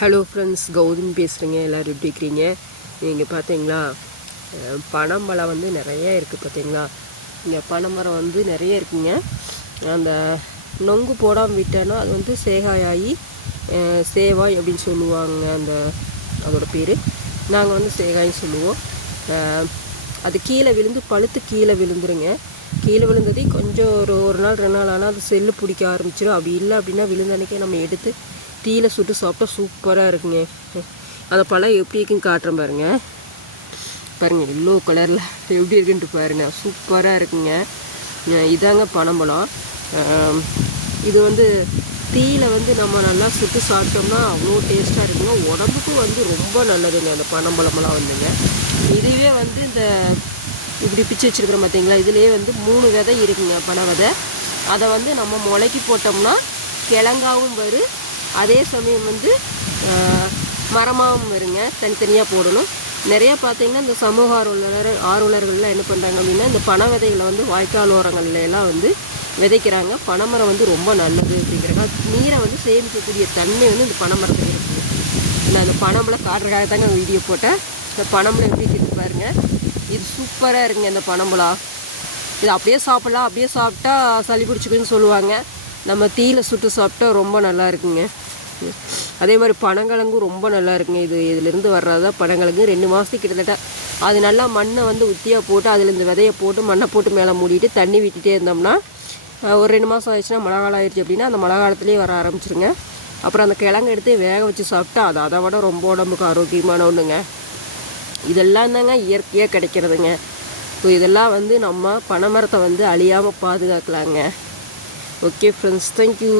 Hello friends Gautham பேசுகிறீங்க எல்லோரும் எப்படி இருக்கிறீங்க? நீங்கள் பார்த்தீங்களா? பனைமரம் வந்து நிறைய இருக்குது பார்த்தீங்களா? இங்கே பனைமரம் வந்து நிறைய இருக்குங்க. அந்த நொங்கு போடாமல் விட்டேன்னா அது வந்து சேகாயாகி சேவாய் அப்படின்னு சொல்லுவாங்க அந்த அதோட பேர். நாங்கள் வந்து சேகாயின்னு சொல்லுவோம். அது கீழே விழுந்து பழுத்து கீழே விழுந்துருங்க. கீழே விழுந்ததே கொஞ்சம் ஒரு ஒரு நாள் ரெண்டு நாள் ஆனால் அது செல்லு பிடிக்க ஆரம்பிச்சிடும் அப்படி இல்லை அப்படின்னா விழுந்த அன்னைக்கே நம்ம எடுத்து டீயில் சுட்டு சாப்பிட்டா சூப்பராக இருக்குங்க. அந்த பழம் எப்படி இருக்குன்னு காட்டுறேன் பாருங்க. பாருங்க எல்லோ கலரில் எப்படி இருக்குன்ட்டு பாருங்க. சூப்பராக இருக்குங்க. இதாங்க பனம்பழம். இது வந்து டீயில் வந்து நம்ம நல்லா சுட்டு சாப்பிட்டோம்னா அவ்வளோ டேஸ்ட்டாக இருக்குங்க. உடம்புக்கும் வந்து ரொம்ப நல்லதுங்க அந்த பனம்பழமெல்லாம் வந்துங்க. இதுவே வந்து இந்த இப்படி பிச்சு வச்சுருக்குறோம் பார்த்தீங்களா இதுலேயே வந்து மூணு விதை இருக்குங்க பனை விதை. அதை வந்து நம்ம முளைக்கி போட்டோம்னா கிழங்காவும் வரும் அதே சமயம் வந்து மரமாகவும் வருங்க தனித்தனியாக போடணும். நிறையா பார்த்தீங்கன்னா இந்த சமூக ஆர்வலர் ஆர்வலர்கள்லாம் என்ன பண்ணுறாங்க அப்படின்னா இந்த பனை விதைகளை வந்து வாய்க்கால் ஓரங்கள்ல எல்லாம் வந்து விதைக்கிறாங்க. பனைமரம் வந்து ரொம்ப நல்லது அப்படிங்கிறாங்க நீரை வந்து சேமிக்கக்கூடிய தன்மை வந்து இந்த பனைமரத்தில் இருக்குது நான் அந்த பனம்பளை காட்டுறதுக்காக தாங்க வீடியோ போட்டேன். இந்த பனம்பளை எப்படி பாருங்கள் பாருங்க. இது சூப்பராக இருக்குங்க இந்த பனம்புலா. இது அப்படியே சாப்பிட்லாம். அப்படியே சாப்பிட்டா சளி பிடிச்சிக்குன்னு சொல்லுவாங்க. நம்ம தீயில சுட்டு சாப்பிட்டா ரொம்ப நல்லா இருக்குங்க. அதே மாதிரி பனங்கிழங்கும் ரொம்ப நல்லா இருக்குங்க. இது இதுலேருந்து வர்றதா பனங்கிழங்கு ரெண்டு மாதத்துக்கு கிட்டத்தட்ட. அது நல்லா மண்ணை வந்து உத்தியாக போட்டு அதில் இந்த விதையை போட்டு மண்ணை போட்டு மேலே மூடிட்டு தண்ணி விட்டுட்டே இருந்தோம்னா ஒரு ரெண்டு மாதம் ஆயிடுச்சுன்னா மழை காலம் ஆயிடுச்சு அப்படின்னா அந்த மழை காலத்துலேயே வர ஆரம்பிச்சிருங்க. அப்புறம் அந்த கிழங்கு எடுத்து வேக வச்சு சாப்பிட்டா அது அதை விட ரொம்ப உடம்புக்கு ஆரோக்கியமான ஒன்றுங்க இதெல்லாம் தாங்க இயற்கையாக கிடைக்கிறதுங்க. ஸோ இதெல்லாம் வந்து நம்ம பனைமரத்தை வந்து அழியாமல் பாதுகாக்கலாங்க. Okay friends thank you